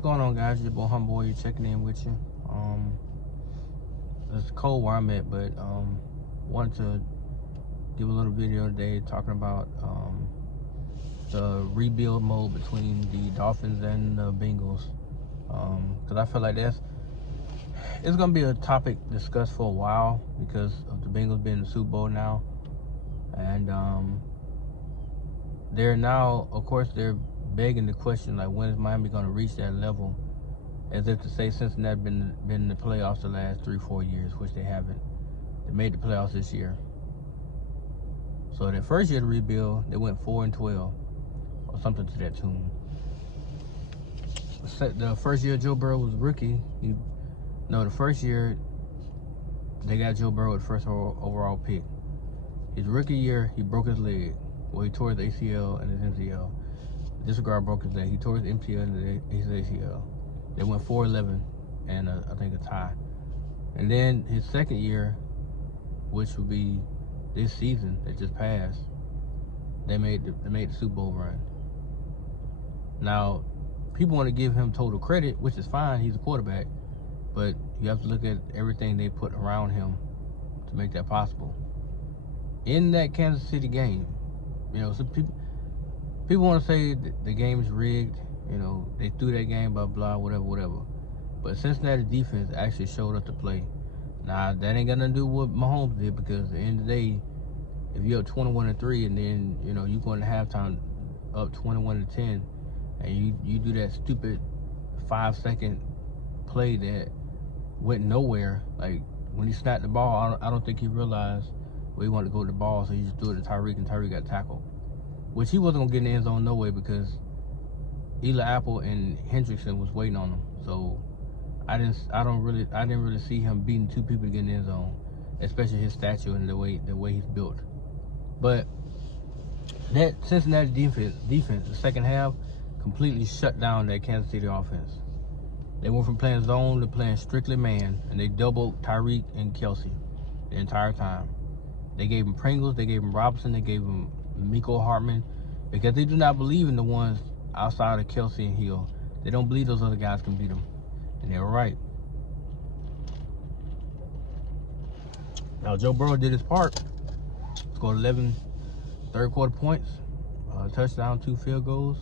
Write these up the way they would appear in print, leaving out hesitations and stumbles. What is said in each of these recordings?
what's going on, guys? Your boy Humboy checking in with you. It's cold where I'm at, but wanted to give a little video today talking about the rebuild mode between the Dolphins and the Bengals. Because I feel like it's gonna be a topic discussed for a while because of the Bengals being in the Super Bowl now, and they're now, of course, they're begging the question, like, when is Miami going to reach that level? As if to say Cincinnati been in the playoffs the last 3-4 years, which they haven't. They made the playoffs this year. So their first year to rebuild, they went 4-12 or something to that tune. The first year Joe Burrow was rookie. The first year they got Joe Burrow at first overall pick. His rookie year, he broke his leg. Well, he tore his ACL and his MCL. Disregard broke his leg. He tore his MCL and his ACL. They went 4-11 and I think a tie. And then his second year, which would be this season that just passed, they made the Super Bowl run. Now, people want to give him total credit, which is fine. He's a quarterback, but you have to look at everything they put around him to make that possible. In that Kansas City game, some people want to say the game is rigged. They threw that game, blah, blah, whatever. But Cincinnati defense actually showed up to play. Now, that ain't got nothing to do with what Mahomes did, because at the end of the day, if you're up 21-3 and then, you go into halftime up 21-10, and you do that stupid 5-second play that went nowhere, like when he snapped the ball, I don't think he realized where he wanted to go with the ball, so he just threw it to Tyreek, and Tyreek got tackled. Which he wasn't gonna get in the end zone no way, because Eli Apple and Hendrickson was waiting on him. So I didn't really see him beating two people to get in the end zone, especially his stature and the way he's built. But that Cincinnati defense, the second half, completely shut down that Kansas City offense. They went from playing zone to playing strictly man, and they doubled Tyreek and Kelsey the entire time. They gave him Pringles, they gave him Robinson, they gave him Miko Hartman, because they do not believe in the ones outside of Kelsey and Hill. They don't believe those other guys can beat them, and they were right. Now, Joe Burrow did his part. Scored 11 third quarter points, touchdown, 2 field goals,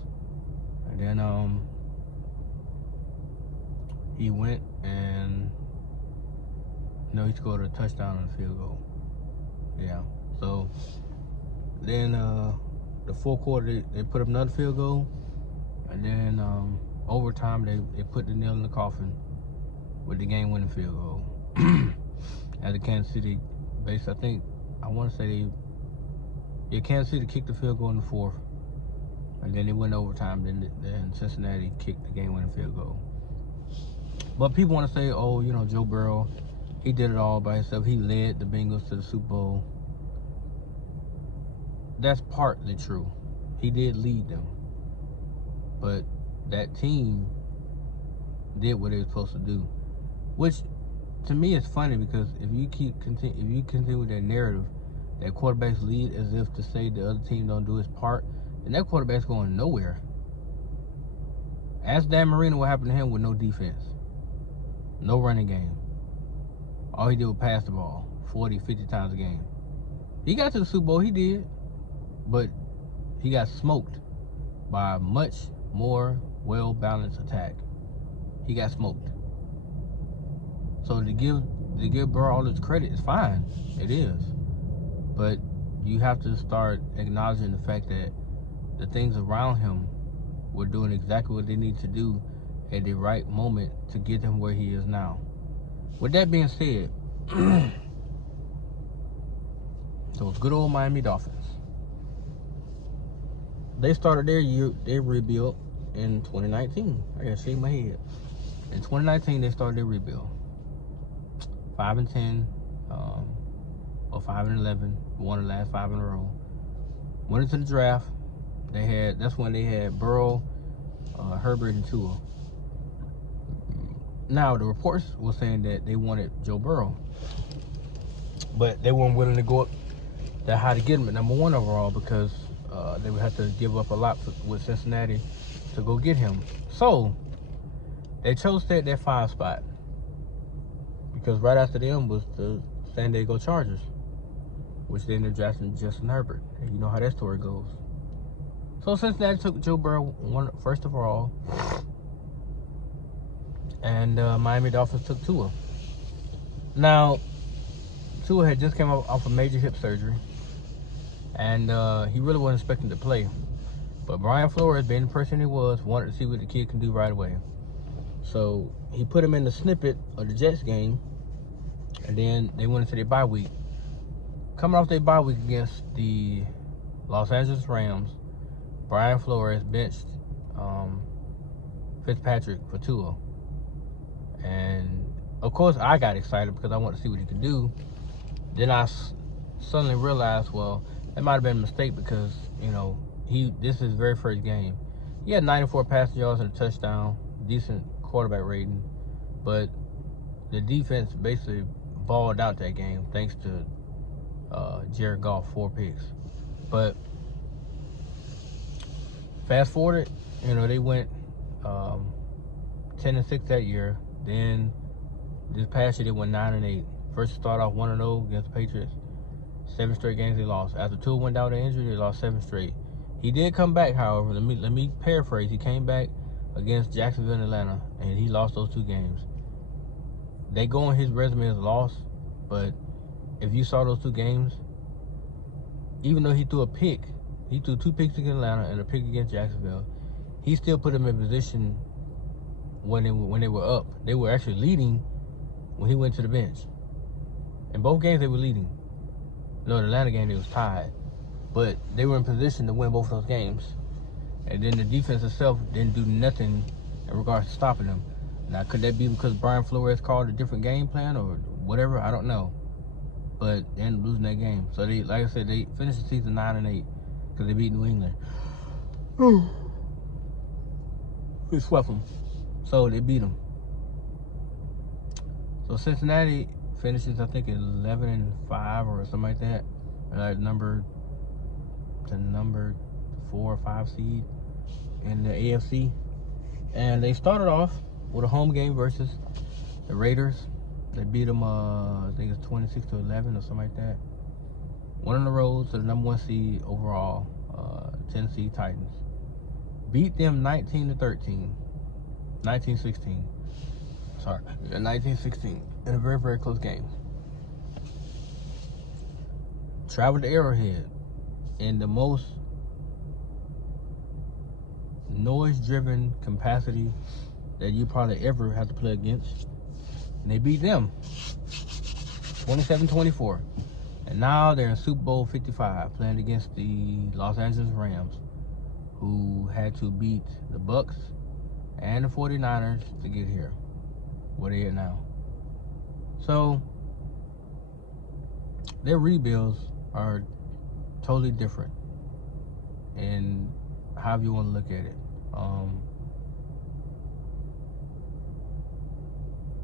and then he went and he scored a touchdown and a field goal. Yeah, so then the fourth quarter they put up another field goal, and then overtime they put the nail in the coffin with the game-winning field goal. At the Kansas City base, I want to say Kansas City kicked the field goal in the fourth, and then they went overtime. Then Cincinnati kicked the game-winning field goal. But people want to say, oh, Joe Burrow, he did it all by himself. He led the Bengals to the Super Bowl. That's partly true. He did lead them. But that team did what they were supposed to do. Which, to me, is funny, because if you continue with that narrative, that quarterbacks lead as if to say the other team don't do his part, then that quarterback's going nowhere. Ask Dan Marino what happened to him with no defense. No running game. All he did was pass the ball 40, 50 times a game. He got to the Super Bowl, he did, but he got smoked by a much more well-balanced attack. He got smoked. So to give Burrow all his credit is fine. It is. But you have to start acknowledging the fact that the things around him were doing exactly what they need to do at the right moment to get him where he is now. With that being said, those good old Miami Dolphins, they started their rebuild in 2019. I gotta shake my head. In 2019, they started their rebuild. 5-10, or 5-11, won the last 5 in a row. Went into the draft. That's when they had Burrow, Herbert, and Tua. Now, the reports were saying that they wanted Joe Burrow, but they weren't willing to go up that high to get him at number 1 overall, because they would have to give up a lot with Cincinnati to go get him. So They chose to stay at that 5 spot because right after them was the San Diego Chargers, which they ended up drafting Justin Herbert. And you know how that story goes. So Cincinnati took Joe Burrow first of all, and Miami Dolphins took Tua. Now, Tua had just came off a major hip surgery, and he really wasn't expecting to play. But Brian Flores, being the person he was, wanted to see what the kid can do right away. So he put him in the snippet of the Jets game, and then they went into their bye week. Coming off their bye week against the Los Angeles Rams, Brian Flores benched Fitzpatrick for Tua. And, of course, I got excited because I wanted to see what he could do. Then I suddenly realized, well, that might have been a mistake because, you know, this is his very first game. He had 94 passing yards and a touchdown, decent quarterback rating, but the defense basically balled out that game thanks to Jared Goff, 4 picks. But fast forward, you know, they went 10-6 that year. Then this past year they went 9-8. First start off 1-0 against the Patriots. 7 straight games they lost. After Tua went down to injury, they lost 7 straight. He did come back, however. Let me paraphrase. He came back against Jacksonville and Atlanta, and he lost those 2 games. They go on his resume as a loss, but if you saw those 2 games, even though he threw a pick, he threw 2 picks against Atlanta and a pick against Jacksonville, he still put them in position when they were up. They were actually leading when he went to the bench. In both games, they were leading. No, the Atlanta game, they was tied. But they were in position to win both of those games. And then the defense itself didn't do nothing in regards to stopping them. Now, could that be because Brian Flores called a different game plan or whatever? I don't know. But they ended up losing that game. So, they, like I said, they finished the season 9-8 because they beat New England. We swept them. So, they beat them. So, Cincinnati finishes, I think, 11-5 or something like that. Number 4 or 5 seed in the AFC. And they started off with a home game versus the Raiders. They beat them, I think it's 26-11 or something like that. Went on the road to the number 1 seed overall, Tennessee Titans. Beat them 19-13. 19-16. Sorry, 19-16 in a very, very close game. Traveled to Arrowhead in the most noise-driven capacity that you probably ever have to play against. And they beat them 27-24. And now they're in Super Bowl 55 playing against the Los Angeles Rams, who had to beat the Bucks and the 49ers to get here. Where they at now. So their rebuilds are totally different, and however you want to look at it.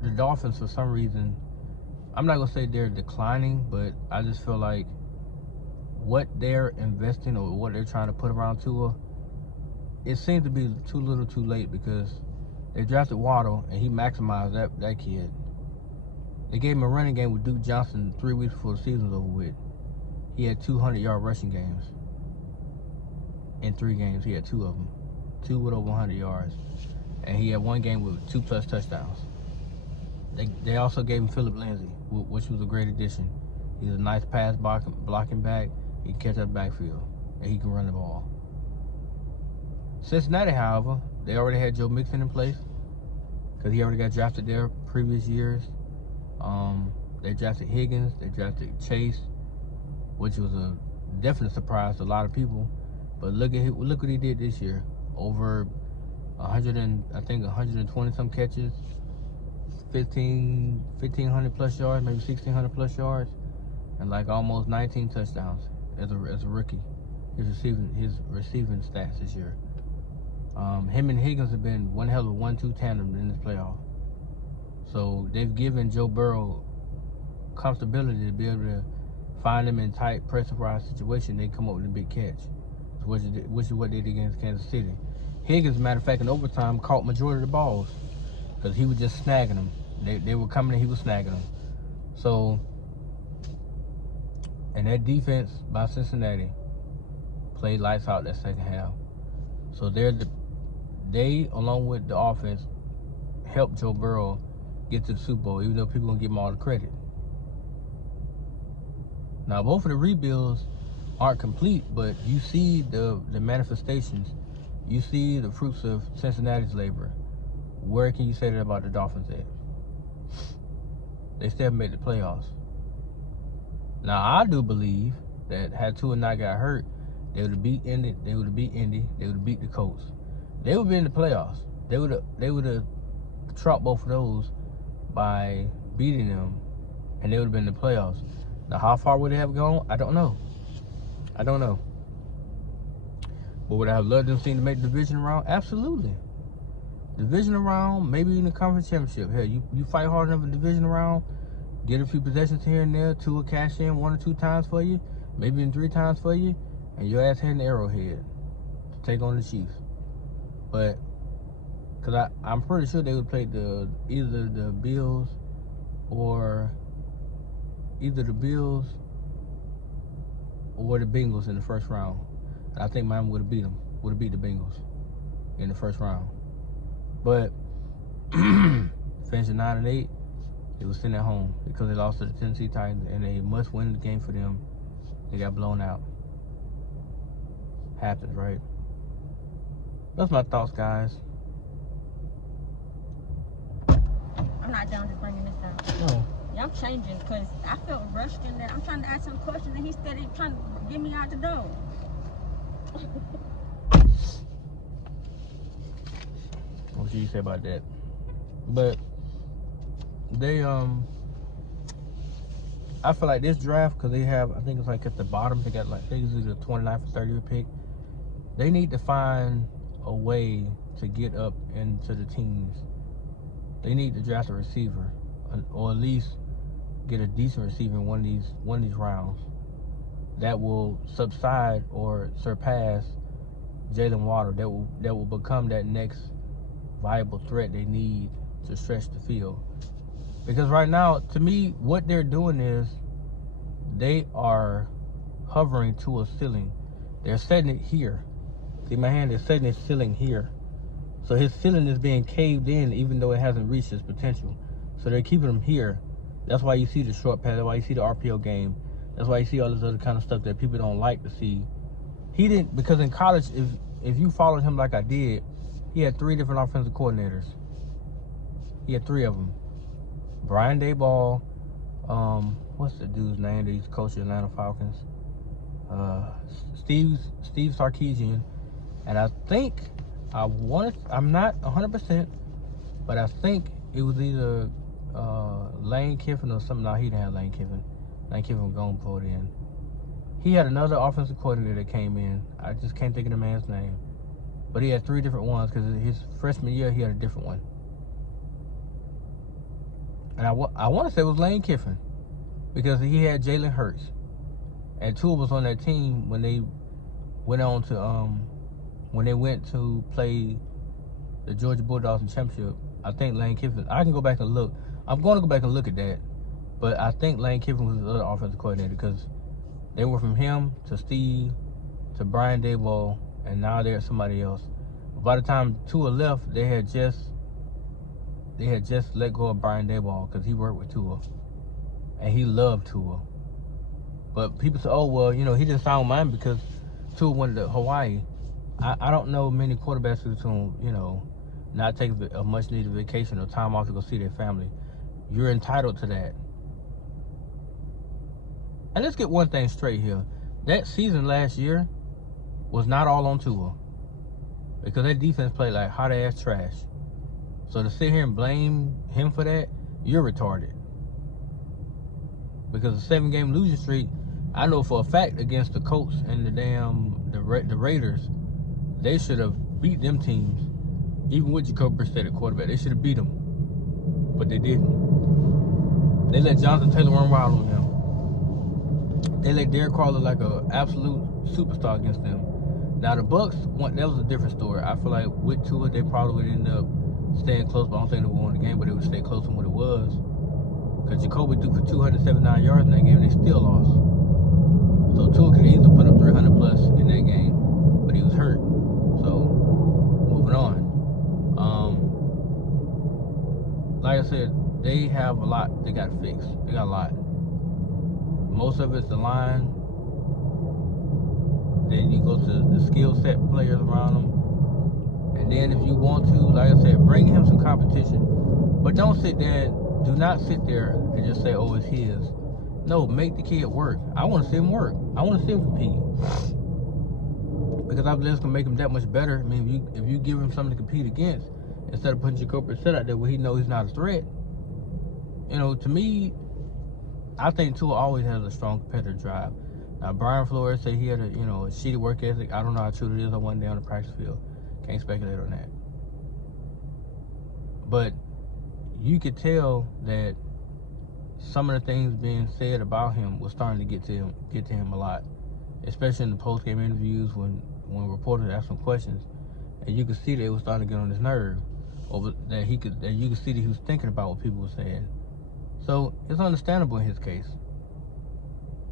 The Dolphins, for some reason, I'm not gonna say they're declining, but I just feel like what they're investing or what they're trying to put around Tua, it seems to be too little too late, because they drafted Waddle, and he maximized that kid. They gave him a running game with Duke Johnson 3 weeks before the season was over with. He had 200-yard rushing games. In 3 games, he had 2 of them. 2 with over 100 yards. And he had 1 game with 2+ touchdowns. They also gave him Philip Lindsay, which was a great addition. He's a nice pass blocking back. He can catch up backfield, and he can run the ball. Cincinnati, however, they already had Joe Mixon in place because he already got drafted there previous years. They drafted Higgins. They drafted Chase, which was a definite surprise to a lot of people. But look what he did this year. Over 120 some catches, 1,500 plus yards, maybe 1,600 plus yards, and like almost 19 touchdowns as a rookie. His receiving stats this year. Him and Higgins have been one hell of a 1-2 tandem in this playoff. So they've given Joe Burrow comfortability to be able to find him in tight pressure situation. They come up with a big catch, which is what they did against Kansas City. Higgins, matter of fact, in overtime, caught majority of the balls. because he was just snagging them. They were coming and he was snagging them. So, and that defense by Cincinnati played lights out that second half. So they, along with the offense, helped Joe Burrow get to the Super Bowl, even though people don't give him all the credit. Now, both of the rebuilds aren't complete, but you see the manifestations. You see the fruits of Cincinnati's labor. Where can you say that about the Dolphins at? They still haven't made the playoffs. Now, I do believe that had Tua not got hurt, they would have beat Indy. They would have beat Indy. They would have beat the Colts. They would have been in the playoffs. They would have trumped both of those by beating them, and they would have been in the playoffs. Now, how far would they have gone? I don't know. But would I have loved them seeing to make the division round? Absolutely. Division round, maybe even the conference championship. Hell, you fight hard enough in the division round, get a few possessions here and there, Tua cash in 1 or 2 times for you, maybe even 3 times for you, and your ass heading the Arrowhead to take on the Chiefs. But because I'm pretty sure they would play either the Bills or the Bengals in the first round. And I think Miami would have beat the Bengals in the first round. But finishing 9-8, it was sitting at home because they lost to the Tennessee Titans, and a must-win game for them. They got blown out. Happens, right? That's my thoughts, guys. I'm not down just bringing this out. Oh. Yeah, I'm changing because I felt rushed in there. I'm trying to ask him questions, and he steady trying to get me out the door. What do you say about that? But they I feel like this draft, because they have, I think it's like at the bottom, they got like, I think it's either 29th or 30th pick. They need to find a way to get up into the teens. They need to draft a receiver, or at least get a decent receiver in one of these rounds that will subside or surpass Jalen Waddle. That will become that next viable threat they need to stretch the field. Because right now, to me, what they're doing is they are hovering to a ceiling. They're setting it here. See my hand? They're setting his ceiling here. So his ceiling is being caved in even though it hasn't reached its potential. So they're keeping him here. That's why you see the short pass. That's why you see the RPO game. That's why you see all this other kind of stuff that people don't like to see. He didn't, because in college, if you followed him like I did, he had 3 different offensive coordinators. He had 3 of them. Brian Daboll, what's the dude's name that he's coaching Atlanta Falcons? Steve Sarkisian. And I think, I'm not 100%, but I think it was either Lane Kiffin or something. No, he didn't have Lane Kiffin. Lane Kiffin was going to pull it in. He had another offensive coordinator that came in. I just can't think of the man's name. But he had 3 different ones because his freshman year, he had a different one. And I want to say it was Lane Kiffin because he had Jalen Hurts. And Tua was on that team when they went to play the Georgia Bulldogs in championship. I think Lane Kiffin, I can go back and look. I'm going to go back and look at that. But I think Lane Kiffin was the other offensive coordinator because they were from him to Steve to Brian Daboll, and now they're somebody else. By the time Tua left, they had just let go of Brian Daboll because he worked with Tua, and he loved Tua. But people say, oh, well, he didn't sign with Miami because Tua went to Hawaii. I don't know many quarterbacks who, not take a much-needed vacation or time off to go see their family. You're entitled to that. And let's get one thing straight here. That season last year was not all on Tua because that defense played like hot-ass trash. So to sit here and blame him for that, you're retarded. Because the 7-game losing streak, I know for a fact against the Colts and the Raiders, they should have beat them teams. Even with Jacoby Brissett at quarterback, they should have beat them. But they didn't. They let Jonathan Taylor run wild on him. They let Derek Carr look like an absolute superstar against them. Now the Bucs, that was a different story. I feel like with Tua, they probably would end up staying close, but I don't think they would win the game, but they would stay close from what it was. Because Jacoby threw for 279 yards in that game, and they still lost. So Tua could easily put up 300 plus in that game, but he was hurt. So moving on. Like I said, they have a lot they got to fix. They got a lot. Most of it's the line. Then you go to the skill set players around them. And then if you want to, like I said, bring him some competition. But don't sit there, do not sit there and just say, oh, it's his. No, make the kid work. I want to see him work. I want to see him compete. Because I believe it's going to make him that much better. I mean, if you give him something to compete against, instead of putting Jacoby Brissett out there where he knows he's not a threat. You know, to me, I think Tua always has a strong competitive drive. Now, Brian Flores said he had a shitty work ethic. I don't know how true it is on one day on the practice field. Can't speculate on that. But you could tell that some of the things being said about him was starting to get to him a lot, especially in the post-game interviews when reporters asked him questions, and you could see that it was starting to get on his nerve, that you could see that he was thinking about what people were saying. So it's understandable in his case.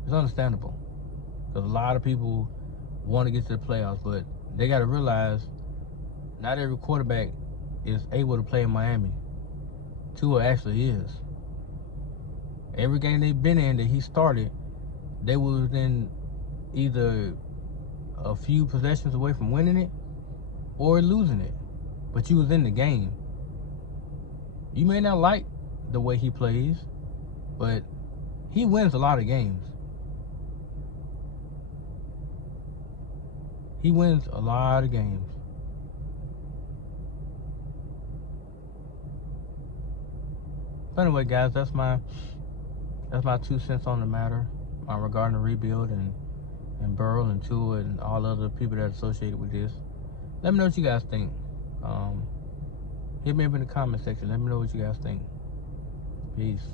It's understandable because a lot of people want to get to the playoffs, but they got to realize not every quarterback is able to play in Miami. Tua actually is. Every game they've been in that he started, they were within either a few possessions away from winning it or losing it. But you was in the game. You may not like the way he plays, but he wins a lot of games. He wins a lot of games. But anyway, guys, that's my 2 cents on the matter regarding the rebuild and Burrow and Tua and all other people that are associated with this. Let me know what you guys think. Hit me up in the comment section. Let me know what you guys think. Peace.